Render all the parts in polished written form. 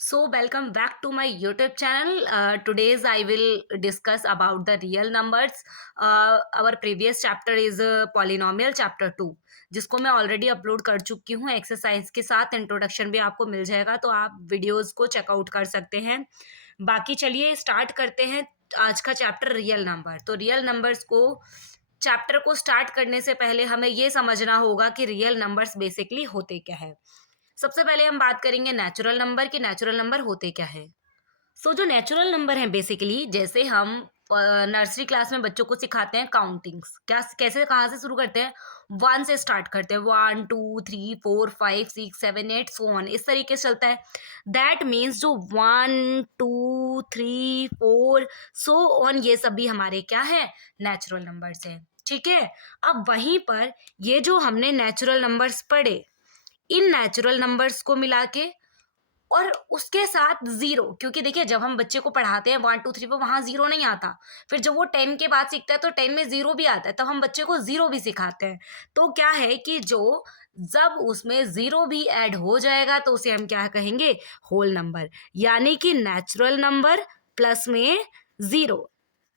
So welcome back to my YouTube channel. Today's I will discuss about the real numbers. Our previous chapter is polynomial chapter 2, जिसको मैं already upload कर चुकी हूँ exercise के साथ. Introduction भी आपको मिल जाएगा, तो आप वीडियोस को चेकआउट कर सकते हैं. बाकी चलिए स्टार्ट करते हैं आज का चैप्टर रियल नंबर. तो रियल नंबर्स को चैप्टर को स्टार्ट करने से पहले हमें ये समझना होगा कि रियल नंबर्स बेसिकली होते क्या है. सबसे पहले हम बात करेंगे नेचुरल नंबर की. नेचुरल नंबर होते क्या है. जो नेचुरल नंबर हैं बेसिकली, जैसे हम नर्सरी क्लास में बच्चों को सिखाते हैं काउंटिंग्स, क्या कैसे कहाँ से शुरू करते हैं, 1 से स्टार्ट करते हैं. 1 2 3 4 5 6 7 8 सो ऑन, इस तरीके से चलता है. दैट मीन्स जो 1 2 3 4 सो ऑन, ये सभी हमारे क्या है, नेचुरल नंबर्स हैं. ठीक है. अब वहीं पर ये जो हमने नेचुरल नंबर्स पढ़े, इन नेचुरल नंबर्स को मिला के और उसके साथ जीरो, क्योंकि देखिए जब हम बच्चे को पढ़ाते हैं 1 2 3 4 वहां जीरो नहीं आता. फिर जब वो 10 के बाद सीखता है तो 10 में जीरो भी आता है, तब हम बच्चे को जीरो भी सिखाते हैं. तो क्या है कि जो जब उसमें जीरो भी ऐड हो जाएगा तो उसे हम क्या कहेंगे, होल नंबर. यानी कि नेचुरल नंबर प्लस में जीरो,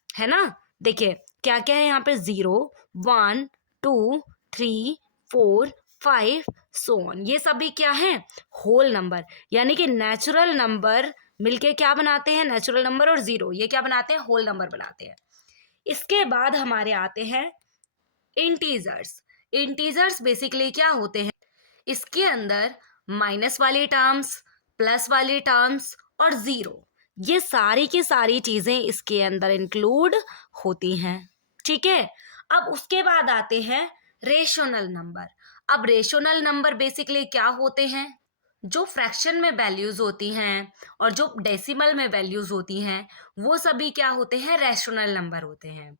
है ना. देखिए क्या क्या है यहाँ पे, 0 1 2 3 4 5 सो ऑन, ये सभी क्या है, होल नंबर. यानी कि नेचुरल नंबर मिलके क्या बनाते हैं, नेचुरल नंबर और जीरो ये क्या बनाते हैं, होल नंबर बनाते हैं. इसके बाद हमारे आते हैं इंटीजर्स. इंटीजर्स बेसिकली क्या होते हैं, इसके अंदर माइनस वाली टर्म्स, प्लस वाली टर्म्स और जीरो, ये सारी की सारी चीजें इसके अंदर इंक्लूड होती हैं. ठीक है. अब उसके बाद आते हैं रेशनल नंबर. अब रेशनल नंबर बेसिकली क्या होते हैं, जो फ्रैक्शन में वैल्यूज होती हैं और जो डेसिमल में वैल्यूज होती हैं, वो सभी क्या होते हैं, रेशनल नंबर होते हैं.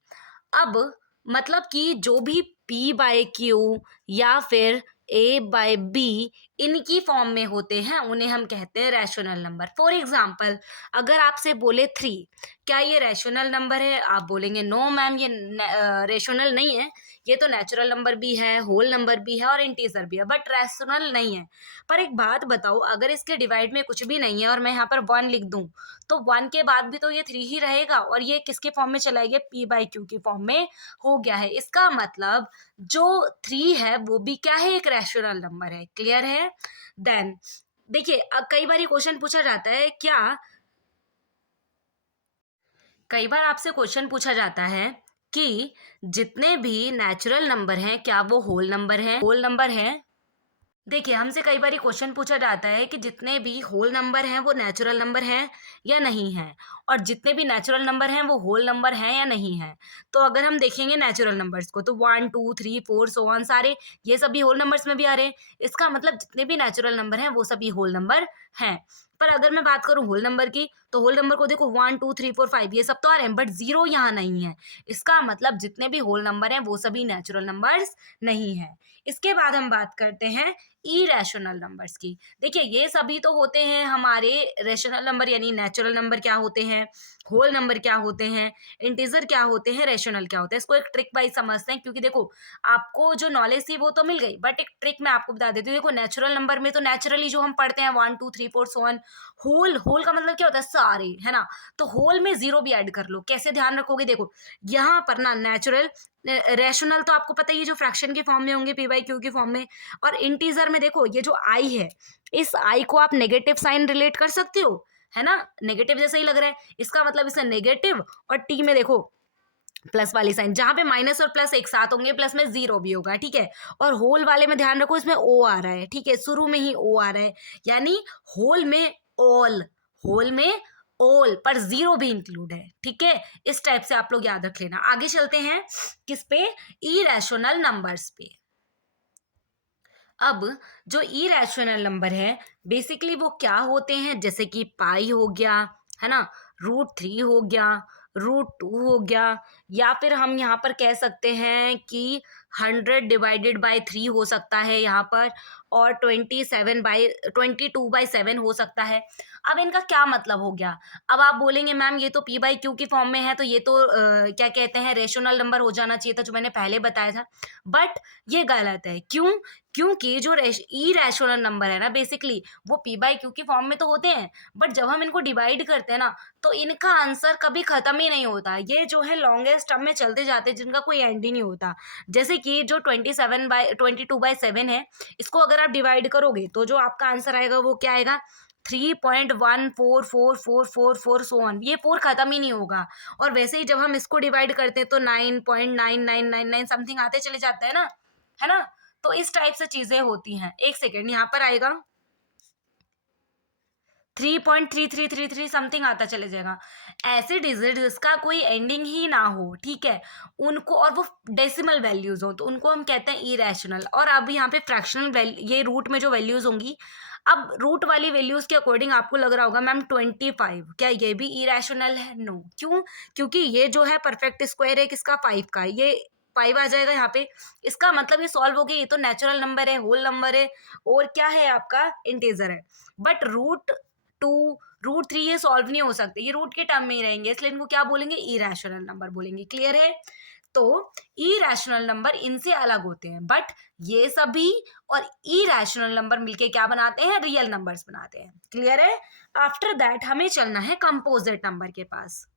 अब मतलब कि जो भी p बाय क्यू या फिर a बाय b इनकी फॉर्म में होते हैं, उन्हें हम कहते हैं रैशनल नंबर. फॉर एग्जाम्पल, अगर आपसे बोले 3, क्या ये रैशनल नंबर है, आप बोलेंगे नो मैम ये रैशनल नहीं है, ये तो नेचुरल नंबर भी है, होल नंबर भी है और इंटीजर भी है, बट रैशनल नहीं है. पर एक बात बताओ, अगर इसके डिवाइड में कुछ भी नहीं है और मैं यहाँ पर 1 लिख दूं, तो 1 के बाद भी तो ये 3 ही रहेगा और ये किसके फॉर्म में चला गया, p बाई क्यू की फॉर्म में हो गया है. इसका मतलब जो 3 है वो भी क्या है, एक रैशनल नंबर है. क्लियर है. देन देखिए कई बार क्वेश्चन पूछा जाता है, क्या कई बार आपसे क्वेश्चन पूछा जाता है कि जितने भी नेचुरल नंबर हैं क्या वो होल नंबर हैं, होल नंबर हैं. देखिए हमसे कई बार क्वेश्चन पूछा जाता है कि जितने भी होल नंबर हैं वो नेचुरल नंबर हैं या नहीं हैं, और जितने भी नेचुरल नंबर हैं वो होल नंबर हैं या नहीं हैं. तो अगर हम देखेंगे नेचुरल नंबर्स को, तो 1 2 3 4 सो ऑन, सारे ये सभी होल नंबर्स में भी आ रहे हैं. इसका मतलब जितने भी नेचुरल नंबर हैं वो सभी होल नंबर हैं. पर अगर मैं बात करूं होल नंबर की, तो होल नंबर को देखो 1 2 3 4 5 ये सब तो आ रहे हैं, बट जीरो यहाँ नहीं है. इसका मतलब जितने भी होल नंबर हैं वो सभी नेचुरल नंबर्स नहीं है. इसके बाद हम बात करते हैं इरेशनल नंबर्स की. देखिए ये सभी तो होते हैं हमारे रेशनल नंबर, यानी नेचुरल नंबर क्या होते हैं, होल नंबर क्या होते हैं, इंटीजर क्या होते हैं, रेशनल क्या होते हैं. इसको एक ट्रिक वाइज समझते हैं, क्योंकि देखो आपको जो नॉलेज थी वो तो मिल गई, बट एक ट्रिक मैं आपको बता देती हूँ. देखो नेचुरल नंबर में तो नेचुरली जो हम पढ़ते हैं 1 2 3 4 सो ऑन, होल होल का मतलब क्या होता है, सारे, है ना. तो होल में जीरो भी ऐड कर लो. कैसे ध्यान रखोगे, देखो यहाँ पर ना नेचुरल, रेशनल तो आपको पता ही है जो फ्रैक्शन के फॉर्म में होंगे, p बाई क्यू की फॉर्म में. और इंटीजर में देखो ये जो i है, इस i को आप नेगेटिव साइन रिलेट कर सकते हो, है ना. नेगेटिव जैसा ही लग रहा है, इसका मतलब इसमें नेगेटिव, और t में देखो प्लस वाली साइन, जहां पे माइनस और प्लस एक साथ होंगे, प्लस में जीरो भी होगा. ठीक है. और होल वाले में ध्यान रखो इसमें o आ रहा है. ठीक है, शुरू में ही o आ रहा है, यानी होल में ऑल, होल में ऑल पर जीरो भी इंक्लूड है. ठीक है, इस टाइप से आप लोग याद रख लेना. आगे चलते हैं किस पे, इरेशनल नंबर्स पे. अब जो इरेशनल नंबर है बेसिकली वो क्या होते हैं, जैसे कि पाई हो गया, है ना, √3 हो गया, √2 हो गया, या फिर हम यहाँ पर कह सकते हैं कि 100/3 हो सकता है यहाँ पर, और 22/7 हो सकता है. अब इनका क्या मतलब हो गया. अब आप बोलेंगे मैम ये तो p बाई क्यू की फॉर्म में है, तो ये तो क्या कहते हैं, रेशनल नंबर हो जाना चाहिए था, जो मैंने पहले बताया था. बट ये गलत है. क्यों, क्योंकि जो इरेशनल नंबर है ना बेसिकली वो पी बाई क्यू की फॉर्म में तो होते हैं, बट जब हम इनको डिवाइड करते हैं ना तो इनका आंसर कभी खत्म ही नहीं होता। ये जो है लॉन्गेस्ट टर्म में चलते जाते हैं जिनका कोई एंड ही नहीं होता। जैसे कि जो 22/7 है, इसको अगर आप डिवाइड करोगे तो जो आपका आंसर आएगा वो क्या आएगा, 3.144444 सो ऑन, ये 4 खत्म ही नहीं होगा। और वैसे ही जब हम इसको डिवाइड करते हैं तो 9.9999 समथिंग आते चले जाते हैं ना, है ना। तो इस टाइप से चीजें होती हैं। एक सेकेंड, यहाँ पर आएगा 3.3333 समथिंग आता चले जाएगा। ऐसे डिजिट जिसका कोई एंडिंग ही ना हो, ठीक है, उनको, और वो डेसिमल वैल्यूज हो तो उनको हम कहते हैं इरेशनल। और अब यहाँ पे फ्रैक्शनल वैल्यू, ये रूट में जो वैल्यूज होंगी, अब रूट वाली वैल्यूज के अकॉर्डिंग आपको लग रहा होगा मैम 25, क्या ये भी इरेशनल है? नो। क्यों? क्योंकि ये जो है परफेक्ट स्क्वायर है किसका, 5 का, ये 5 आ जाएगा यहाँ पे। इसका मतलब ये सॉल्व हो गया, ये तो नेचुरल नंबर है, होल नंबर है, और क्या है आपका, इंटीजर है। बट रूट 2 रूट 3 ये सॉल्व नहीं हो सकते, ये रूट के टर्म में ही रहेंगे, इसलिए इनको क्या बोलेंगे, इरेशनल नंबर बोलेंगे। क्लियर है? तो इरेशनल नंबर इनसे अलग होते हैं, बट ये सभी और इरेशनल नंबर मिलके क्या बनाते हैं, रियल नंबर्स बनाते हैं। क्लियर है? आफ्टर दैट हमें चलना है कंपोजिट नंबर के पास।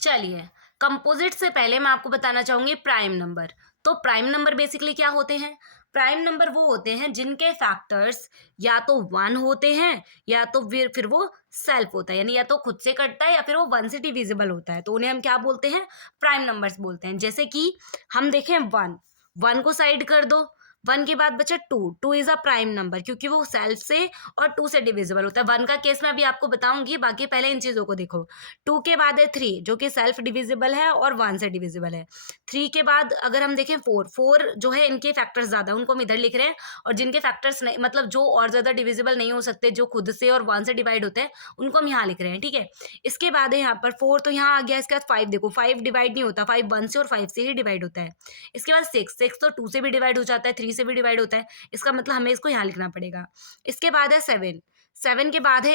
चलिए, कंपोजिट से पहले मैं आपको बताना चाहूंगी प्राइम नंबर। तो प्राइम नंबर बेसिकली क्या होते हैं, प्राइम नंबर वो होते हैं जिनके फैक्टर्स या तो 1 होते हैं या तो फिर वो सेल्फ होता है, यानी या तो खुद से कटता है या फिर वो 1 से डिविजिबल होता है, तो उन्हें हम क्या बोलते हैं, प्राइम नंबर्स बोलते हैं। जैसे कि हम देखें 1 को साइड कर दो, 1 के बाद बचा 2 इज अ प्राइम नंबर क्योंकि वो सेल्फ से और 2 से डिविजिबल होता है। 1 का केस मैं अभी आपको बताऊंगी, बाकी पहले इन चीजों को देखो। 2 के बाद है 3 जो कि सेल्फ डिविजिबल है और 1 से डिविजिबल है। 3 के बाद अगर हम देखें 4 जो है इनके फैक्टर्स ज्यादा, उनको हम इधर लिख रहे हैं, और जिनके फैक्टर्स नहीं, मतलब जो और ज्यादा डिविजिबल नहीं हो सकते, जो खुद से और 1 से डिवाइड होते हैं, उनको हम यहाँ लिख रहे हैं, ठीक है। इसके बाद है यहाँ पर 4, तो यहाँ आ गया। इसके बाद 5 देखो, 5 डिवाइड नहीं होता, 5 1 से और 5 से ही डिवाइड होता है। इसके बाद 6 तो 2 से भी डिवाइड हो जाता है, 3 से भी डिवाइड होता है, इसका मतलब हमें इसको यहाँ लिखना पड़ेगा। इसके बाद है 7 के बाद है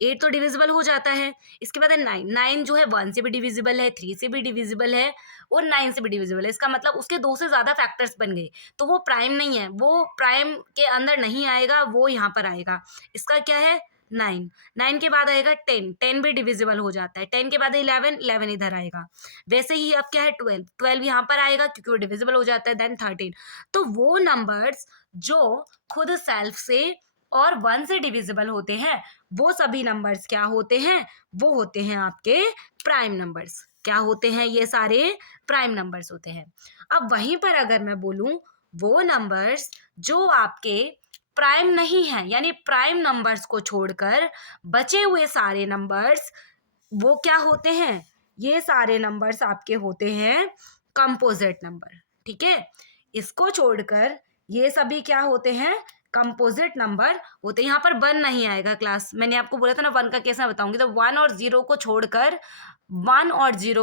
8 तो डिविजिबल हो जाता है। इसके बाद है 9 जो है 1 से भी डिविजिबल है, 3 से भी डिविजिबल है और 9 से भी डिविजिबल है। इसका मतलब उसके 2 से ज्यादा फैक्टर्स बन गए, तो वो प्राइम नहीं है, वो प्राइम के अंदर नहीं आएगा, वो यहाँ पर आएगा। इसका क्या है, 9 के बाद आएगा 10 भी डिविजिबल हो जाता है। 10 के बाद 11 इधर आएगा। वैसे ही अब क्या है, 12 यहाँ पर आएगा क्योंकि वो डिविजिबल हो जाता है। देन 13। तो वो नंबर्स जो खुद सेल्फ से और 1 से डिविजिबल होते हैं, वो सभी नंबर्स क्या होते हैं, वो होते हैं आपके प्राइम नंबर्स। क्या होते हैं, ये सारे प्राइम नंबर्स होते हैं। अब वहीं पर अगर मैं बोलूं, वो नंबर्स जो आपके प्राइम नहीं है, यानी प्राइम नंबर्स को छोड़कर बचे हुए सारे नंबर्स वो क्या होते हैं, ये सारे नंबर्स आपके होते हैं कंपोजिट नंबर, ठीक है। इसको छोड़कर ये सभी क्या होते हैं, कंपोजिट नंबर होते हैं। यहाँ पर 1 नहीं आएगा क्लास, मैंने आपको बोला था ना 1 का केस मैं बताऊंगी। तो 1 और 0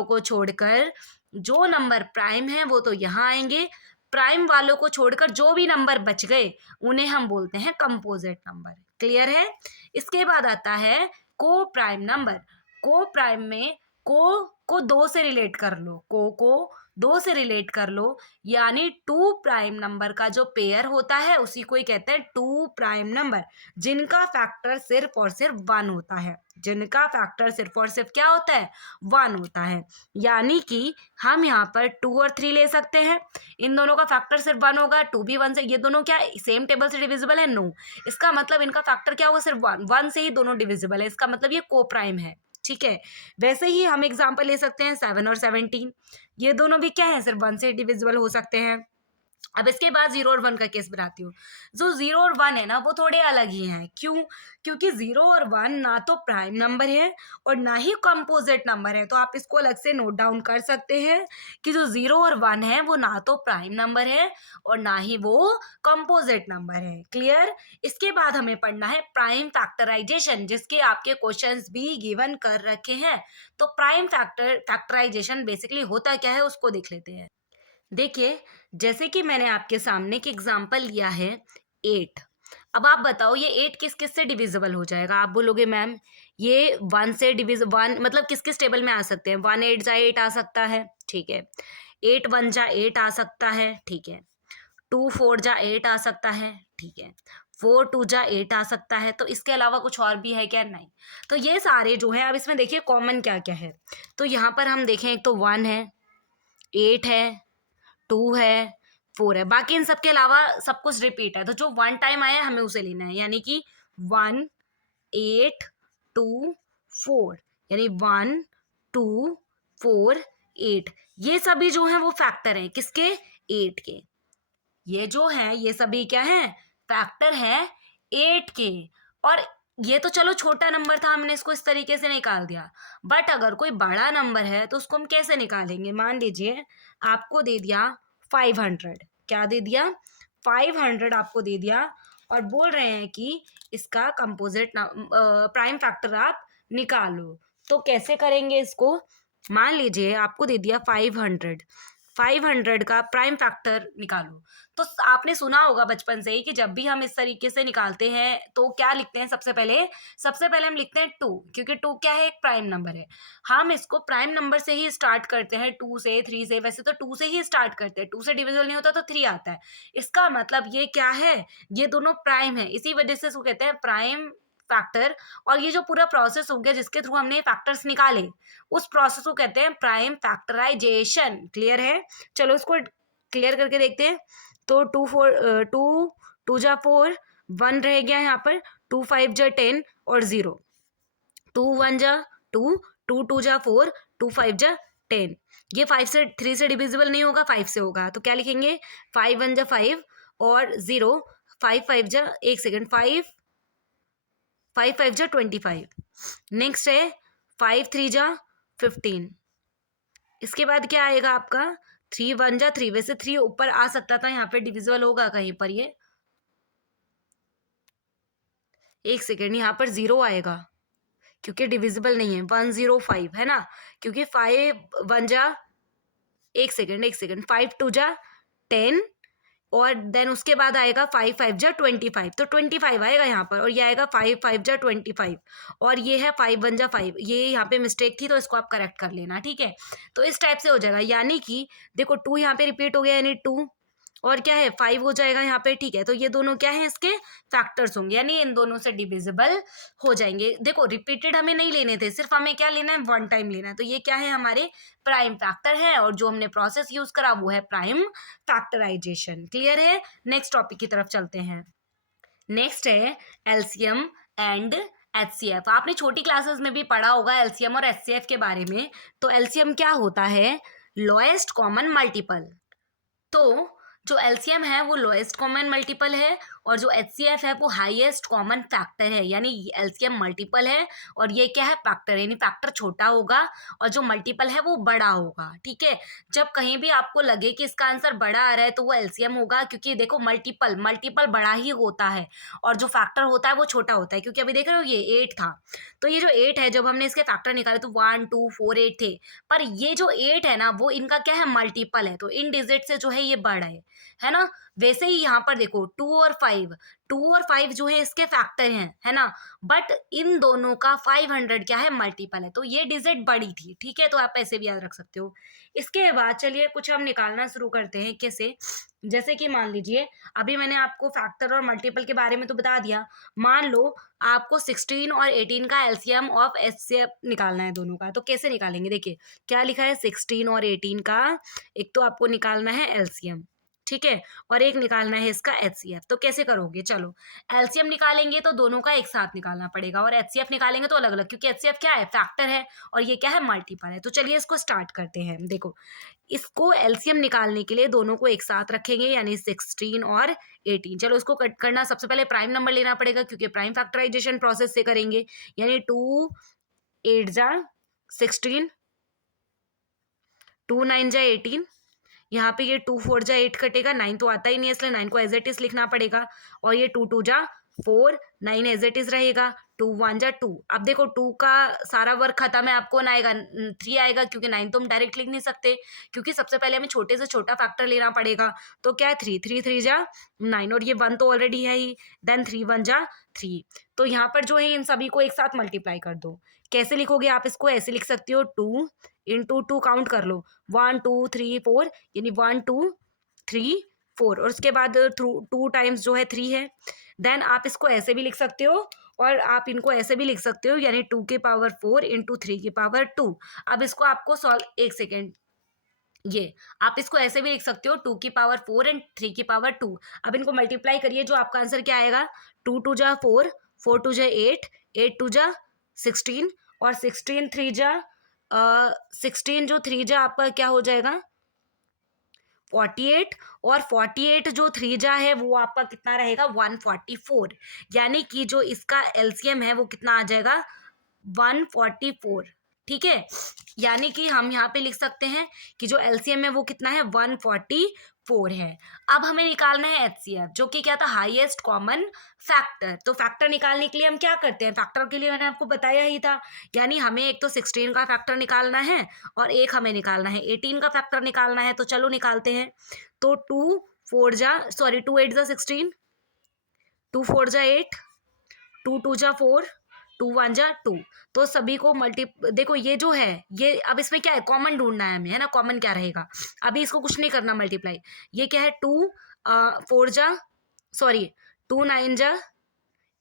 को छोड़कर जो नंबर प्राइम है वो तो यहाँ आएंगे। प्राइम वालों को छोड़कर जो भी नंबर बच गए उन्हें हम बोलते हैं कंपोजिट नंबर। क्लियर है? इसके बाद आता है को प्राइम नंबर। को प्राइम में को 2 से रिलेट कर लो, को 2 से रिलेट कर लो, यानी 2 प्राइम नंबर का जो पेयर होता है उसी को ही कहते हैं 2 प्राइम नंबर, जिनका फैक्टर सिर्फ और सिर्फ 1 होता है। जिनका फैक्टर सिर्फ और सिर्फ क्या होता है, 1 होता है। यानी कि हम यहाँ पर 2 और 3 ले सकते हैं, इन दोनों का फैक्टर सिर्फ 1 होगा। 2 भी 1 से, ये दोनों क्या सेम टेबल से डिविजिबल है? नो। इसका मतलब इनका फैक्टर क्या होगा, सिर्फ 1 से ही दोनों डिविजिबल है, इसका मतलब ये को प्राइम है, ठीक है। वैसे ही हम एग्जांपल ले सकते हैं 7 और 17, ये दोनों भी क्या है, सिर्फ 1 से डिविजिबल हो सकते हैं। अब इसके बाद 0 और 1 का केस बनाती हूँ। जो 0 और 1 है ना वो थोड़े अलग ही हैं। क्यों? क्योंकि 0 और 1 ना तो प्राइम नंबर है और ना ही कंपोजिट नंबर है। तो आप इसको अलग से नोट डाउन कर सकते हैं कि जो 0 और 1 है वो ना तो प्राइम नंबर है और ना ही वो कंपोजिट नंबर है। क्लियर? इसके बाद हमें पढ़ना है प्राइम फैक्टराइजेशन, जिसके आपके क्वेश्चंस भी गिवन कर रखे हैं। तो प्राइम फैक्टराइजेशन बेसिकली होता क्या है उसको देख लेते हैं। देखिए, जैसे कि मैंने आपके सामने एक एग्जाम्पल लिया है 8। अब आप बताओ ये 8 किस किस से डिविजिबल हो जाएगा? आप बोलोगे मैम ये 1 से 1 मतलब किस किस टेबल में आ सकते हैं? 1 8 जा 8 आ सकता है, ठीक है। 8 1 जा 8 आ सकता है, ठीक है। 2 4 जा 8 आ सकता है, ठीक है। 4 2 जा 8 आ सकता है। तो इसके अलावा कुछ और भी है क्या? नहीं। तो ये सारे जो है, अब इसमें देखिए कॉमन क्या क्या है। तो यहाँ पर हम देखें, एक तो 1 है, 8 है, 2 है, 4 है, बाकी इन सब के अलावा सब कुछ रिपीट है। तो जो वन टाइम आया है हमें उसे लेना है, यानी कि 1 8 2 4, यानी 1 2 4 8। ये सभी जो है वो फैक्टर हैं किसके? 8 के। ये जो है ये सभी क्या है? फैक्टर है 8 के। और ये तो चलो छोटा नंबर था, हमने इसको इस तरीके से निकाल दिया। बट अगर कोई बड़ा नंबर है तो उसको हम कैसे निकालेंगे? मान लीजिए आपको दे दिया 500। क्या दे दिया? 500 आपको दे दिया, और बोल रहे हैं कि इसका कंपोजिट प्राइम फैक्टर आप निकालो। तो कैसे करेंगे इसको? मान लीजिए आपको दे दिया 500 का प्राइम फैक्टर निकालो। तो आपने सुना होगा बचपन से ही कि जब भी हम इस तरीके से निकालते हैं तो क्या लिखते हैं? सबसे पहले हम लिखते हैं 2, क्योंकि 2 क्या है? एक प्राइम नंबर है। हम इसको प्राइम नंबर से ही स्टार्ट करते हैं, 2 से 3 से। वैसे तो 2 से ही स्टार्ट करते हैं, 2 से डिविजिबल नहीं होता तो 3 आता है। इसका मतलब ये क्या है? ये दोनों प्राइम है, इसी वजह से इसको कहते हैं प्राइम फैक्टर। और ये जो पूरा प्रोसेस हो गया जिसके थ्रू हमने फैक्टर्स निकाले, उस प्रोसेस को कहते हैं प्राइम फैक्टराइजेशन। क्लियर है? चलो इसको क्लियर करके देखते हैं। तो 2 जा 4, 1 रह गया यहाँ पर, 2 5 जा 10 और 0। 2 1 जा 2, 2 2 जा 4, 2 5 जा 10। ये 3 से डिविजिबल नहीं होगा, 5 से होगा। तो क्या लिखेंगे? 5 1 जा 5 और 0, 5 5 जा, एक सेकेंड, 5 5 जा 25। नेक्स्ट है 5 3 जा 15। इसके बाद क्या आएगा आपका? 3 1 जा 3। वैसे 3 ऊपर आ सकता था, यहाँ पे डिविजिबल होगा कहीं पर। ये एक सेकेंड, यहाँ पर 0 आएगा क्योंकि डिविजिबल नहीं है। 105 है ना, क्योंकि 5 1 जा, एक सेकेंड, 5 2 जा 10, और देन उसके बाद आएगा 5 5 जा 25। तो 25 आएगा यहाँ पर, और ये आएगा 5 5 जा 25, और ये है 5 1 जा 5। ये यहाँ पे मिस्टेक थी तो इसको आप करेक्ट कर लेना, ठीक है। तो इस टाइप से हो जाएगा, यानी कि देखो 2 यहाँ पे रिपीट हो गया, यानी 2, और क्या है? 5 हो जाएगा यहाँ पे, ठीक है। तो ये दोनों क्या है? इसके फैक्टर्स होंगे, यानी इन दोनों से डिविजिबल हो जाएंगे। देखो रिपीटेड हमें नहीं लेने थे, सिर्फ हमें क्या लेना है? वन टाइम लेना है। तो ये क्या है? हमारे प्राइम फैक्टर है, और जो हमने प्रोसेस यूज करा वो है प्राइम फैक्टराइजेशन। क्लियर है? नेक्स्ट टॉपिक की तरफ चलते हैं। नेक्स्ट है एलसीएम एंड एचसीएफ। आपने छोटी क्लासेस में भी पढ़ा होगा एलसीएम और एचसीएफ के बारे में। तो एलसीएम क्या होता है? Lowest common multiple. तो जो एलसीएम है वो लोएस्ट कॉमन मल्टीपल है, और जो एचसीएफ है वो हाईएस्ट कॉमन फैक्टर है। यानी एलसीएम मल्टीपल है और ये क्या है? फैक्टर, यानी फैक्टर छोटा होगा और जो मल्टीपल है वो बड़ा होगा, ठीक है। जब कहीं भी आपको लगे कि इसका आंसर बड़ा आ रहा है तो वो एलसीएम होगा, क्योंकि देखो मल्टीपल मल्टीपल बड़ा ही होता है और जो फैक्टर होता है वो छोटा होता है। क्योंकि अभी देख रहे हो ये 8 था, तो ये जो 8 है, जब हमने इसके फैक्टर निकाले तो 1 2 4 8 थे, पर ये जो 8 है ना वो इनका क्या है? मल्टीपल है, तो इन डिजिट से जो है ये बड़ा है ना। वैसे ही यहाँ पर देखो 2 और 5 जो है इसके फैक्टर हैं, है ना। बट इन दोनों का 500 क्या है? मल्टीपल है, तो ये डिजिट बड़ी थी, ठीक है। तो आप ऐसे भी याद रख सकते हो। इसके बाद चलिए कुछ हम निकालना शुरू करते हैं। कैसे? जैसे कि मान लीजिए अभी मैंने आपको फैक्टर और मल्टीपल के बारे में तो बता दिया। मान लो आपको 16 और 18 का एलसीएम ऑफ एचसीएफ निकालना है दोनों का। तो कैसे निकालेंगे? देखिए क्या लिखा है, 16 और 18 का एक तो आपको निकालना है एलसीएम, ठीक है, और एक निकालना है इसका एचसीएफ। तो कैसे करोगे? चलो एलसीएम निकालेंगे तो दोनों का एक साथ निकालना पड़ेगा, और एचसीएफ निकालेंगे तो अलग अलग, क्योंकि एचसीएफ क्या है? फैक्टर है, और ये क्या है? मल्टीपल है। तो चलिए इसको स्टार्ट करते हैं। देखो इसको एलसीएम निकालने के लिए दोनों को एक साथ रखेंगे, यानी 16 और 18। चलो इसको कट करना, सबसे पहले प्राइम नंबर लेना पड़ेगा क्योंकि प्राइम फैक्टराइजेशन प्रोसेस से करेंगे। यानी 2 8 जा 16, 2 9 जा 18। यहाँ पे ये 2 4 जा 8 कटेगा, 9 तो आता ही नहीं है इसलिए 9 को एज इट इज लिखना पड़ेगा, और ये 2 2 जा 4, 9 एज इट इज रहेगा, 2 1 जा 2। अब देखो 2 का सारा वर्क खत्म है, अब कौन आएगा, 3 आएगा, क्योंकि 9 तो हम डायरेक्ट लिख नहीं सकते, क्योंकि सबसे पहले हमें छोटे से छोटा फैक्टर लेना पड़ेगा। तो क्या है, 3 3 3 जा 9, और ये 1 तो ऑलरेडी है ही, देन 3 1 जा 3। तो यहाँ पर जो है इन सभी को एक साथ मल्टीप्लाई कर दो। कैसे लिखोगे आप इसको, ऐसे लिख सकते हो, 2 इंटू 2 काउंट कर लो, 1 2 3 4, यानी 1 2 3 4, और उसके बाद 2 टाइम्स जो है 3 है। देन आप इसको ऐसे भी लिख सकते हो, और आप इनको ऐसे भी लिख सकते हो, यानी 2 की पावर 4 इंटू 3 की पावर 2। अब इसको आपको सॉल्व, एक सेकेंड, ये आप इसको ऐसे भी लिख सकते हो, 2 की पावर 4 एंड 3 की पावर 2। अब इनको मल्टीप्लाई करिए, जो आपका आंसर क्या आएगा, 2 2 जा 4, 4 2 जा 8, 8 2 जा 16, और 16 3 जा 16 जो 3 जा आपका क्या हो जाएगा, 48, और 48 जो 3 जा है वो आपका कितना रहेगा, 144। यानी कि जो इसका एलसीएम है वो कितना आ जाएगा, 144। ठीक है, यानी कि हम यहाँ पे लिख सकते हैं कि जो एलसीएम है वो कितना है, 144 है। अब हमें निकालना है एचसीएफ, जो कि क्या था, हाईएस्ट कॉमन फैक्टर। तो फैक्टर निकालने के लिए हम क्या करते हैं, फैक्टर के लिए मैंने आपको बताया ही था, यानी हमें एक तो 16 का फैक्टर निकालना है, और एक हमें निकालना है 18 का फैक्टर निकालना है। तो चलो निकालते हैं। तो 2 4 जा, सॉरी 2 8 जा 16, 2 4 जा 8, 2 2 जा 4, 2 1 जा 2। तो सभी को देखो ये जो है, ये अब इसमें क्या है, कॉमन ढूंढना है हमें, है ना, कॉमन क्या रहेगा। अभी इसको कुछ नहीं करना मल्टीप्लाई, ये क्या है, 2 4 जा, सॉरी 2 9 जा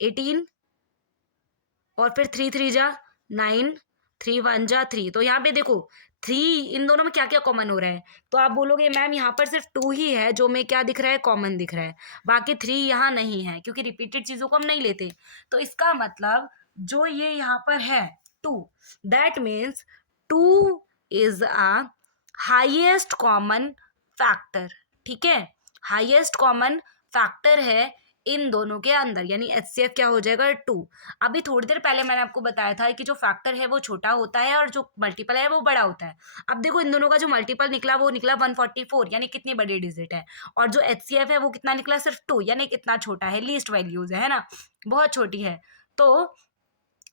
18, और फिर 3 3 जा 9, 3 1 जा 3। तो यहाँ पे देखो 3, इन दोनों में क्या क्या कॉमन हो रहा है। तो आप बोलोगे मैम यहाँ पर सिर्फ 2 ही है जो में क्या दिख रहा है, कॉमन दिख रहा है, बाकी 3 यहाँ नहीं है, क्योंकि रिपीटेड चीजों को हम नहीं लेते। तो इसका मतलब जो ये यहाँ पर है 2, that means 2 is a highest common factor. ठीक है, हाईएस्ट कॉमन फैक्टर है इन दोनों के अंदर, यानी एचसीएफ क्या हो जाएगा, 2। अभी थोड़ी देर पहले मैंने आपको बताया था कि जो फैक्टर है वो छोटा होता है और जो मल्टीपल है वो बड़ा होता है। अब देखो इन दोनों का जो मल्टीपल निकला वो निकला 144, यानी कितनी बड़ी डिजिट है, और जो एचसीएफ है वो कितना निकला, सिर्फ 2, यानी कितना छोटा है, लीस्ट वैल्यूज है ना, बहुत छोटी है। तो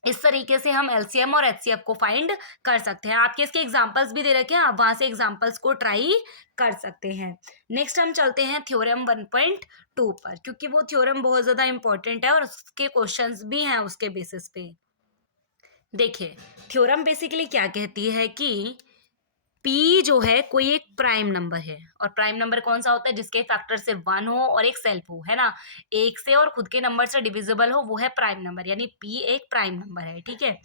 इस तरीके से हम एलसीएम और एचसीएफ को फाइंड कर सकते हैं। आपके इसके एग्जांपल्स भी दे रखे हैं, आप वहां से एग्जांपल्स को ट्राई कर सकते हैं। नेक्स्ट हम चलते हैं थ्योरम 1.2 पर, क्योंकि वो थ्योरम बहुत ज्यादा इंपॉर्टेंट है और उसके क्वेश्चंस भी हैं उसके बेसिस पे। देखिए थ्योरम बेसिकली क्या कहती है कि पी जो है कोई एक प्राइम नंबर है, और प्राइम नंबर कौन सा होता है, जिसके फैक्टर से 1 हो और एक सेल्फ हो, है ना, एक से और खुद के नंबर से डिविजिबल हो, वो है प्राइम नंबर, यानी पी एक प्राइम नंबर है। ठीक है,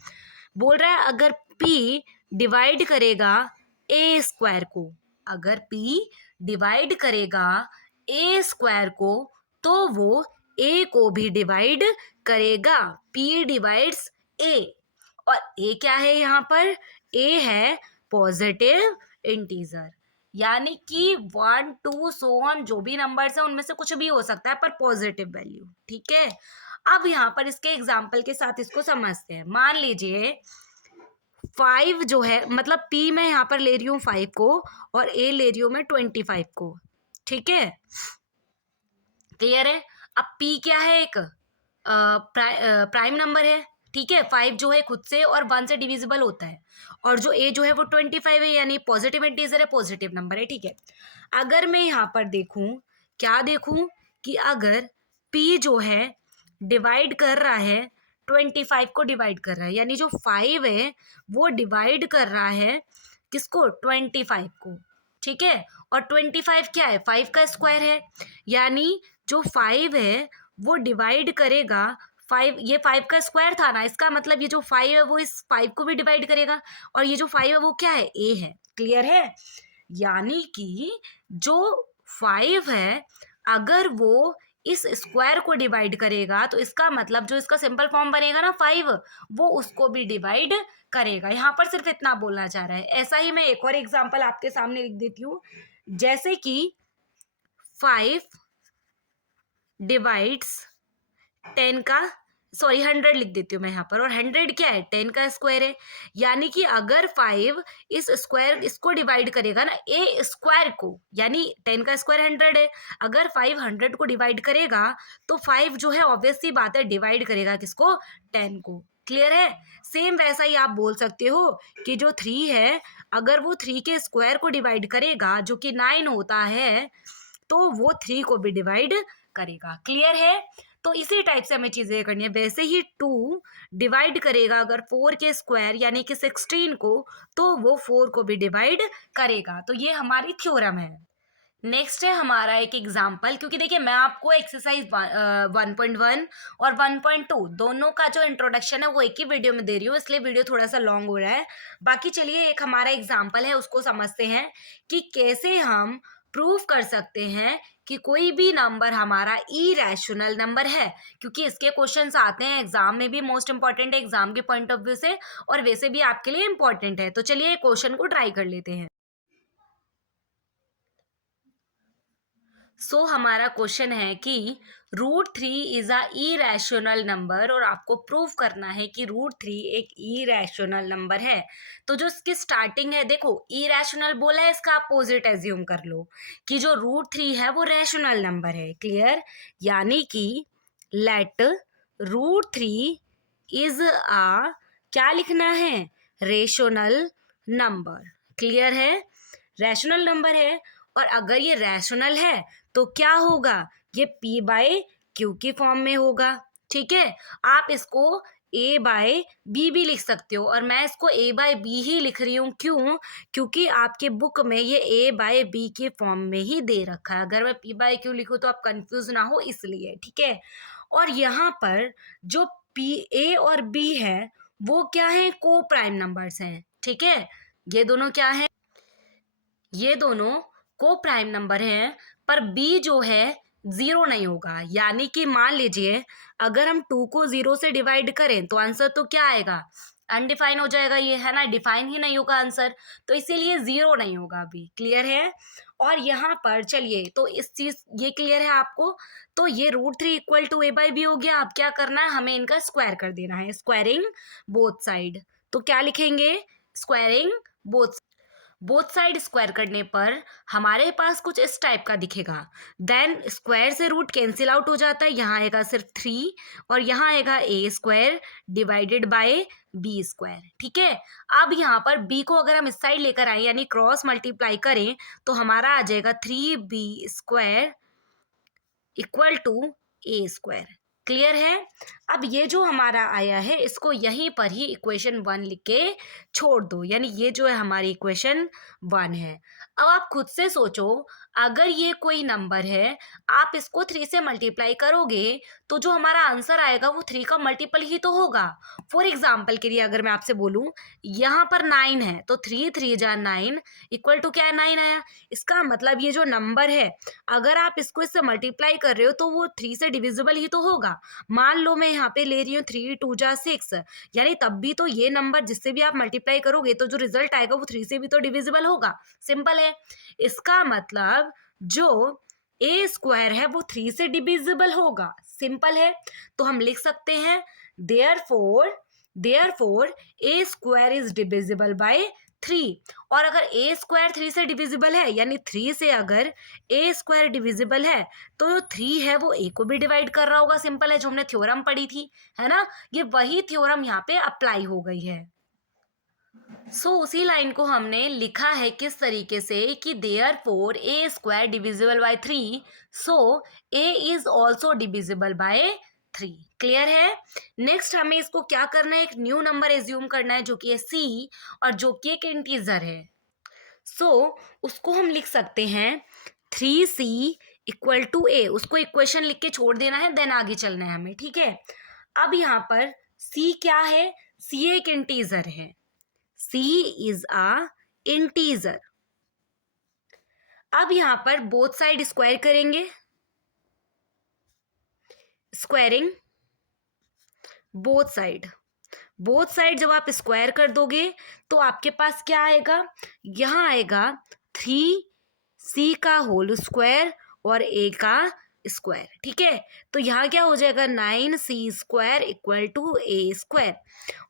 बोल रहा है अगर पी डिवाइड करेगा ए स्क्वायर को, अगर पी डिवाइड करेगा ए स्क्वायर को, तो वो ए को भी डिवाइड करेगा, पी डिवाइड्स ए। और ए क्या है यहाँ पर, ए है पॉजिटिव इंटीजर, यानी कि 1 2 सो ऑन जो भी नंबर्स है उनमें से कुछ भी हो सकता है पर पॉजिटिव वैल्यू। ठीक है, अब यहाँ पर इसके एग्जाम्पल के साथ इसको समझते हैं। मान लीजिए 5 जो है, मतलब पी मैं यहाँ पर ले रही हूँ 5 को, और ए ले रही हूँ मैं 25 को। ठीक है, क्लियर है। अब पी क्या है, एक प्राइम नंबर है। ठीक है, 5 जो है खुद से और 1 से डिविजिबल होता है, और जो ए जो है वो 25 है, यानी पॉजिटिव इंटीजर है, पॉजिटिव नंबर है। ठीक है, अगर मैं यहाँ पर देखूं, क्या देखूं कि अगर पी जो है डिवाइड कर रहा है 25 को, डिवाइड कर रहा है, यानी जो 5 है वो डिवाइड कर रहा है किसको, 25 को। ठीक है, और 25 क्या है, 5 का स्क्वायर है, यानी जो 5 है वो डिवाइड करेगा 5, ये 5 का स्क्वायर था ना, इसका मतलब ये जो 5 है वो इस 5 को भी डिवाइड करेगा, और ये जो 5 है वो क्या है, ए है। क्लियर है, यानी कि जो 5 है अगर वो इस स्क्वायर को डिवाइड करेगा, तो इसका मतलब जो इसका सिंपल फॉर्म बनेगा ना 5, वो उसको भी डिवाइड करेगा। यहाँ पर सिर्फ इतना बोलना चाह रहा है। ऐसा ही मैं एक और एग्जांपल आपके सामने लिख देती हूँ, जैसे कि 5 डिवाइड्स 10 का सॉरी 100 लिख देती हूँ मैं यहाँ पर, और 100 क्या है, 10 का स्क्वायर है। यानी कि अगर 5 इस स्क्वायर इसको डिवाइड करेगा ना, ए स्क्वायर को, यानी 10 का स्क्वायर 100 है, अगर 5 100 को डिवाइड करेगा तो 5 जो है ऑब्वियस सी बात है डिवाइड करेगा किसको, 10 को। क्लियर है? सेम वैसा ही आप बोल सकते हो कि जो 3 है अगर वो 3 के स्क्वायर को डिवाइड करेगा जो कि 9 होता है, तो वो 3 को भी डिवाइड करेगा। क्लियर है? तो इसी टाइप से हमें चीजें करनी है। वैसे ही 2 डिवाइड करेगा अगर 4 के स्क्वायर यानी कि 16 को, तो वो 4 को भी डिवाइड करेगा। तो ये हमारी थ्योरम है। नेक्स्ट है हमारा एक एग्जाम्पल, क्योंकि देखिए मैं आपको एक्सरसाइज 1.1 और 1.2 दोनों का जो इंट्रोडक्शन है वो एक ही वीडियो में दे रही हूँ, इसलिए वीडियो थोड़ा सा लॉन्ग हो रहा है। बाकी चलिए एक हमारा एग्जाम्पल है उसको समझते हैं कि कैसे हम प्रूव कर सकते हैं कि कोई भी नंबर हमारा इरेशनल नंबर है, क्योंकि इसके क्वेश्चंस आते हैं एग्जाम में भी, मोस्ट इंपॉर्टेंट है एग्जाम के पॉइंट ऑफ व्यू से, और वैसे भी आपके लिए इंपॉर्टेंट है। तो चलिए क्वेश्चन को ट्राई कर लेते हैं। हमारा क्वेश्चन है कि √3 इज अ इरेशनल नंबर, और आपको प्रूव करना है कि √3 एक इरेशनल नंबर है। तो जो इसकी स्टार्टिंग है, देखो इरेशनल बोला है, इसका अपोजिट एज्यूम कर लो कि जो √3 है वो रैशनल नंबर है। क्लियर? यानी कि लेट √3 इज अ, क्या लिखना है, रेशनल नंबर। क्लियर है? रैशनल नंबर है, और अगर ये रैशनल है तो क्या होगा, ये p बाय क्यू की फॉर्म में होगा। ठीक है? आप इसको a बाय b भी लिख सकते हो, और मैं इसको a बाय b ही लिख रही हूँ। क्यों? क्योंकि आपके बुक में ये a बाय b के फॉर्म में ही दे रखा है। अगर मैं p बाय क्यू लिखूँ तो आप कंफ्यूज ना हो, इसलिए। ठीक है? और यहाँ पर जो p a और b है वो क्या है, को प्राइम नंबर्स हैं। ठीक है? ये दोनों क्या है, ये दोनों को प्राइम नंबर हैं, पर b जो है 0 नहीं होगा। यानी कि मान लीजिए अगर हम 2 को 0 से डिवाइड करें तो आंसर तो क्या आएगा, अनडिफाइन हो जाएगा, ये है ना, डिफाइन ही नहीं होगा आंसर, तो इसीलिए 0 नहीं होगा अभी। क्लियर है? और यहाँ पर चलिए, तो इस चीज ये क्लियर है आपको। तो ये √3 equal to a by b हो गया। अब क्या करना है, हमें इनका स्क्वायर कर देना है, स्क्वायरिंग बोथ साइड। तो क्या लिखेंगे, squaring both, both side square करने पर हमारे पास कुछ इस टाइप का दिखेगा। देन स्क्वायर से रूट कैंसिल आउट हो जाता है, यहाँ आएगा सिर्फ 3, और यहाँ आएगा a square divided by b square. ठीक है? अब यहाँ पर b को अगर हम इस साइड लेकर आए यानी क्रॉस मल्टीप्लाई करें तो हमारा आ जाएगा 3b square equal to a square. Clear है? अब ये जो हमारा आया है इसको यहीं पर ही इक्वेशन 1 लिख के छोड़ दो, यानी ये जो है हमारी इक्वेशन 1 है। अब आप खुद से सोचो, अगर ये कोई नंबर है, आप इसको 3 से मल्टीप्लाई करोगे तो जो हमारा आंसर आएगा वो 3 का मल्टीपल ही तो होगा। फॉर एग्जाम्पल के लिए अगर मैं आपसे बोलूं, यहाँ पर 9 है तो 3 3 जा 9 इक्वल टू क्या है, 9 आया। इसका मतलब ये जो नंबर है अगर आप इसको इससे मल्टीप्लाई कर रहे हो तो वो 3 से डिविजिबल ही तो होगा। मान लो मैं यहाँ पे ले रही हूँ 3 2 जा 6, यानी तब भी तो ये नंबर जिससे भी आप मल्टीप्लाई करोगे तो जो रिजल्ट आएगा वो 3 से भी तो डिविजिबल होगा। सिंपल है। इसका मतलब जो a स्क्वायर है वो 3 से डिविजिबल होगा। सिंपल है। तो हम लिख सकते हैं therefore a square is divisible by 3। और अगर a स्क्वायर 3 से डिविजिबल है, यानी 3 से अगर a स्क्वायर डिविजिबल है तो जो 3 है वो a को भी डिवाइड कर रहा होगा। सिंपल है, जो हमने थ्योरम पढ़ी थी, है ना, ये वही थ्योरम यहाँ पे अप्लाई हो गई है। उसी लाइन को हमने लिखा है किस तरीके से कि therefore a square divisible by 3, so a is also divisible by 3। Clear है? नेक्स्ट हमें इसको क्या करना है, एक न्यू नंबर एज्यूम करना है जो कि है c, और जो कि एक इंटीजर है। उसको हम लिख सकते हैं 3c इक्वल टू a। उसको इक्वेशन लिख के छोड़ देना है, देन आगे चलना है हमें। ठीक है? अब यहाँ पर c क्या है, c एक इंटीजर है, c इज अ इंटीजर। अब यहां पर बोथ साइड स्क्वायर करेंगे, स्क्वायरिंग बोथ साइड जब आप स्क्वायर कर दोगे तो आपके पास क्या आएगा, यहां आएगा 3c का होल स्क्वायर और a का स्क्वायर। ठीक है, तो यहाँ क्या हो जाएगा 9c² इक्वल टू a²।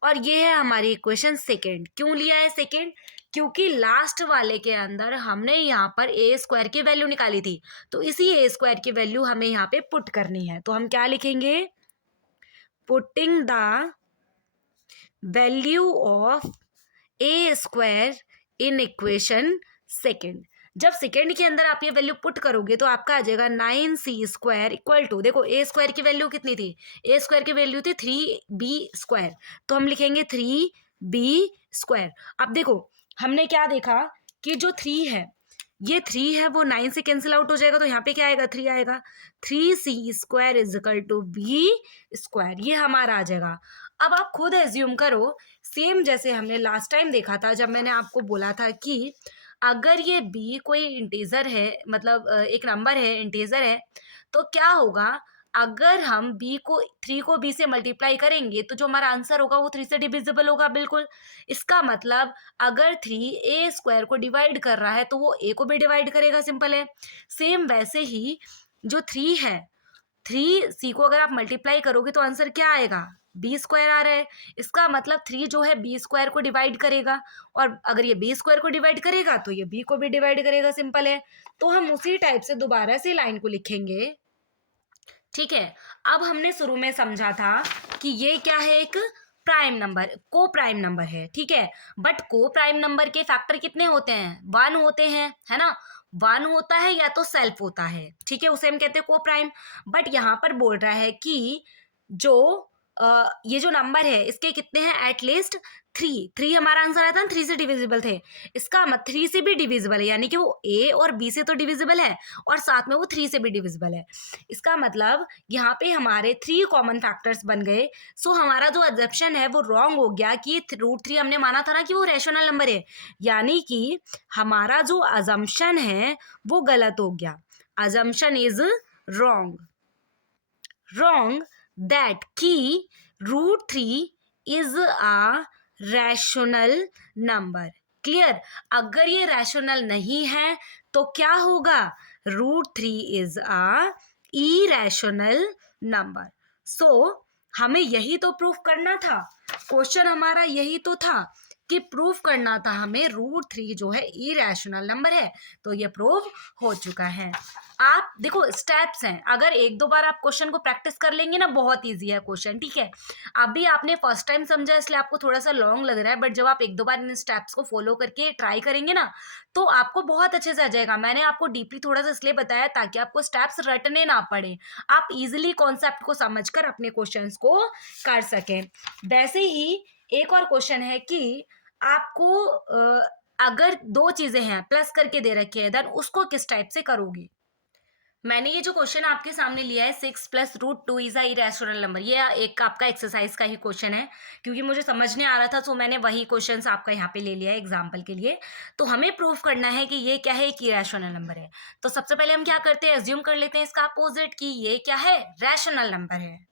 और ये है हमारी इक्वेशन सेकेंड। क्यों लिया है सेकेंड? क्योंकि लास्ट वाले के अंदर हमने यहाँ पर a² की वैल्यू निकाली थी, तो इसी a² की वैल्यू हमें यहाँ पे पुट करनी है। तो हम क्या लिखेंगे? Putting the value of a² in equation second. जब सेकेंड के अंदर आप ये वैल्यू पुट करोगे तो आपका आ जाएगा 9c² इक्वल टू, देखो a² की वैल्यू कितनी थी? a² की वैल्यू थी 3b², तो हम लिखेंगे 3b²। अब देखो हमने क्या देखा कि जो 3 है, ये 3 है वो 9 से कैंसिल आउट हो जाएगा, तो यहाँ पे क्या आएगा? 3 आएगा। 3c² is equal to b², ये हमारा आ जाएगा। अब आप खुद एज्यूम करो, सेम जैसे हमने लास्ट टाइम देखा था जब मैंने आपको बोला था कि अगर ये b कोई इंटीजर है, मतलब एक नंबर है, इंटीजर है, तो क्या होगा? अगर हम 3 को b से मल्टीप्लाई करेंगे तो जो हमारा आंसर होगा वो 3 से डिविजिबल होगा। बिल्कुल, इसका मतलब अगर 3 a² को डिवाइड कर रहा है तो वो a को भी डिवाइड करेगा, सिंपल है। सेम वैसे ही जो 3 है, 3c को अगर आप मल्टीप्लाई करोगे तो आंसर क्या आएगा? b² आ रहा है। इसका मतलब 3 जो है b² को डिवाइड करेगा, और अगर ये b² को डिवाइड करेगा तो ये b को भी डिवाइड करेगा, सिंपल है। तो हम उसी टाइप से दोबारा से लाइन को लिखेंगे। ठीक है, अब हमने शुरू में समझा था कि ये क्या है? एक प्राइम नंबर, को प्राइम नंबर है। ठीक है, बट को प्राइम नंबर के फैक्टर कितने होते हैं? 1 होते हैं, है ना? 1 होता है या तो सेल्फ होता है, ठीक है, उसे हम कहते हैं को प्राइम। बट यहाँ पर बोल रहा है कि जो ये जो नंबर है इसके कितने हैं? एटलीस्ट 3 हमारा आंसर आया था ना, 3 से डिविजिबल थे। इसका मतलब 3 से भी डिविजिबल है, यानी कि वो a और b से तो डिविजिबल है और साथ में वो 3 से भी डिविजिबल है। इसका मतलब यहाँ पे हमारे 3 कॉमन फैक्टर्स बन गए। सो हमारा जो अजम्पशन है वो रॉन्ग हो गया कि √3 हमने माना था ना कि वो रैशनल नंबर है, यानी कि हमारा जो अजम्पशन है वो गलत हो गया। Assumption is wrong. Wrong that की √3 is a rational number. Clear? अगर ये रैशनल नहीं है तो क्या होगा? √3 इज अ इरैशनल नंबर। सो हमें यही तो प्रूफ करना था, क्वेश्चन हमारा यही तो था कि प्रूफ करना था हमें √3 जो है इरैशनल नंबर है। तो ये प्रूफ हो चुका है। आप देखो स्टेप्स हैं, अगर एक दो बार आप क्वेश्चन को प्रैक्टिस कर लेंगे ना, बहुत इजी है क्वेश्चन। ठीक है, अभी आपने फर्स्ट टाइम समझा इसलिए आपको थोड़ा सा लॉन्ग लग रहा है, बट जब आप एक दो बार इन स्टेप्स को फॉलो करके ट्राई करेंगे ना तो आपको बहुत अच्छे से आ जाएगा। मैंने आपको डीपली थोड़ा सा इसलिए बताया ताकि आपको स्टेप्स रटने ना पड़े, आप इजिली कॉन्सेप्ट को समझकर अपने क्वेश्चंस को कर सकें। वैसे ही एक और क्वेश्चन है कि आपको अगर दो चीजें हैं प्लस करके दे रखी है, देन उसको किस टाइप से करोगे? मैंने ये जो क्वेश्चन आपके सामने लिया है 6 + √2 इज अ इरेशनल नंबर, ये एक आपका एक्सरसाइज का ही क्वेश्चन है, क्योंकि मुझे समझ नहीं आ रहा था तो मैंने वही क्वेश्चंस आपका यहाँ पे ले लिया है एग्जाम्पल के लिए। तो हमें प्रूफ करना है कि ये क्या है? एक इरेशनल नंबर है। तो सबसे पहले हम क्या करते हैं? एज्यूम कर लेते हैं इसका अपोजिट कि ये क्या है? रैशनल नंबर है।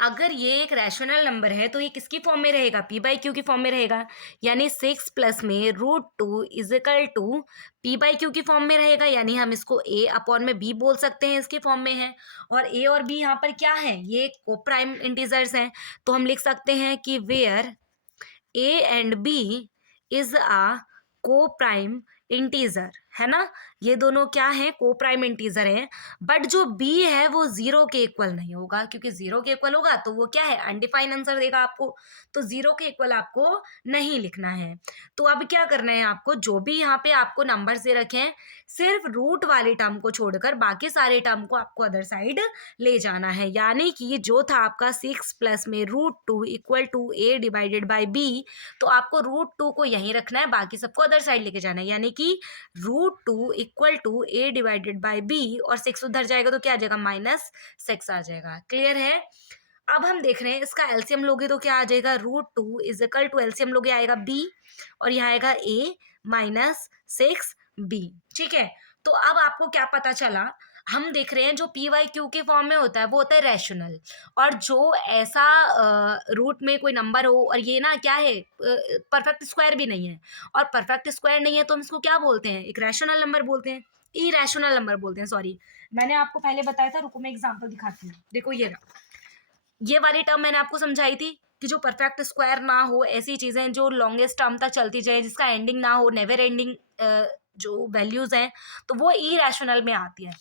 अगर ये एक रैशनल नंबर है तो ये किसकी फॉर्म में रहेगा? p/q की फॉर्म में रहेगा, यानी 6 प्लस में √2 इज इक्वल टू p/q की फॉर्म में रहेगा, यानी हम इसको a/b बोल सकते हैं, इसके फॉर्म में है। और a और b यहाँ पर क्या है? ये को प्राइम इंटीजर्स हैं, तो हम लिख सकते हैं कि where a and b is a coprime integer, है ना? ये दोनों क्या है? को प्राइम इंटीजर है। बट जो b है वो 0 के इक्वल नहीं होगा, क्योंकि 0 के इक्वल होगा तो वो क्या है? अनडिफाइंड आंसर देगा आपको, तो 0 के इक्वल आपको नहीं लिखना है। तो अब क्या करना है आपको? जो भी यहाँ पे आपको नंबर्स दे रखे हैं, सिर्फ रूट वाली टर्म को छोड़कर बाकी सारे टर्म को आपको अदर साइड ले जाना है, यानी कि जो था आपका 6 प्लस में √2 equal to a divided by b, तो आपको √2 को यहीं रखना है, बाकी सबको अदर साइड लेके जाना है, यानी कि √2 equal to a divided by b, और 6 उधर जाएगा तो क्या आ जाएगा? -6 आ जाएगा। क्लियर है? अब हम देख रहे हैं इसका एलसीएम लोगे तो क्या आ जाएगा? √2 इज इक्वल टू एलसीएम लोगे आएगा b, और यहाँ आएगा a -6b। ठीक है, तो अब आपको क्या पता चला? हम देख रहे हैं जो p/q के फॉर्म में होता है वो होता है रैशनल, और जो ऐसा रूट में कोई नंबर हो और ये ना क्या है? परफेक्ट स्क्वायर भी नहीं है, और परफेक्ट स्क्वायर नहीं है तो हम इसको क्या बोलते हैं? एक रैशनल नंबर बोलते हैं, इरैशनल नंबर बोलते हैं, सॉरी। मैंने आपको पहले बताया था, रुको मैं एग्जांपल दिखाती हूँ। देखो ये रहा, ये वाली टर्म मैंने आपको समझाई थी कि जो परफेक्ट स्क्वायर ना हो, ऐसी चीजें जो लॉन्गेस्ट टर्म तक चलती जाए, जिसका एंडिंग ना हो, नेवर एंडिंग जो वैल्यूज हैं, तो वो इरेशनल में आती है।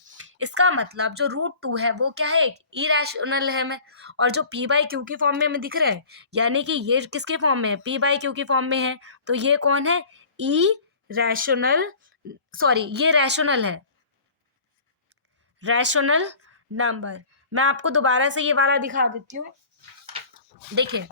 इसका मतलब जो रूट 2 है वो क्या है, इरेशनल है में, और जो पी बाई क्यू की फॉर्म में हमें दिख रहा है, यानी कि ये किसके फॉर्म में है, पी बाई क्यू की फॉर्म में है, तो ये कौन है, ई रैशनल, सॉरी ये रैशनल है, रैशनल नंबर। मैं आपको दोबारा से ये वाला दिखा देती हूँ। देखिए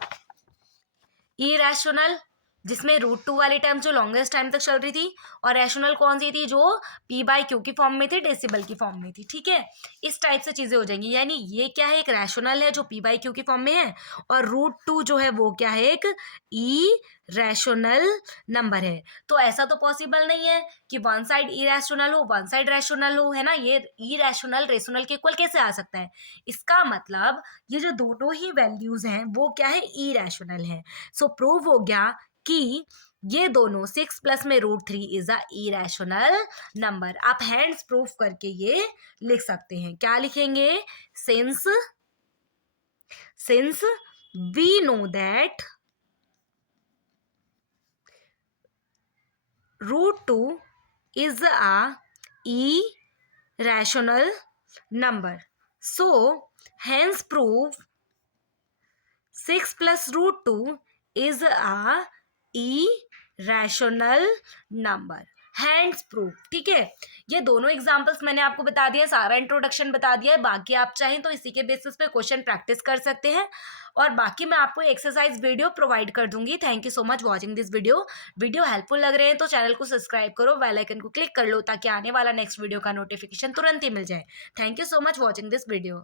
इरेशनल, जिसमें रूट 2 वाली टर्म जो लॉन्गेस्ट टाइम तक चल रही थी, और रैशनल कौन सी थी, जो पी बाई क्यू की फॉर्म में थी, डेसिबल की फॉर्म में थी। ठीक है, इस टाइप से चीजें हो जाएंगी। यानी ये क्या है, एक रैशनल है जो पी बाई क्यू की फॉर्म में है, और रूट 2 जो है वो क्या है, एक ई रैशनल नंबर है। तो ऐसा तो पॉसिबल नहीं है कि वन साइड इरेशनल हो, वन साइड रैशनल हो, है ना। ये इरेशनल रेशनल के इक्वल कैसे आ सकता है, इसका मतलब ये जो दोनों ही वैल्यूज हैं वो क्या है, इरेशनल है। सो प्रूव हो गया कि ये दोनों 6 प्लस में root 3 is a irrational number. आप हैंड्स प्रूफ करके ये लिख सकते हैं। क्या लिखेंगे, since since we know that root 2 is a irrational number, so hence prove 6 plus root 2 is a irrational number, hands proof. ठीक है, ये दोनों एग्जांपल्स मैंने आपको बता दिया, सारा इंट्रोडक्शन बता दिया है। बाकी आप चाहें तो इसी के बेसिस पे क्वेश्चन प्रैक्टिस कर सकते हैं, और बाकी मैं आपको एक्सरसाइज वीडियो प्रोवाइड कर दूंगी। Thank you so much watching this video helpful लग रहे हैं तो चैनल को सब्सक्राइब करो, बेल आइकन को क्लिक कर लो, ताकि आने वाला नेक्स्ट वीडियो का नोटिफिकेशन तुरंत ही मिल जाए। Thank you so much watching this video.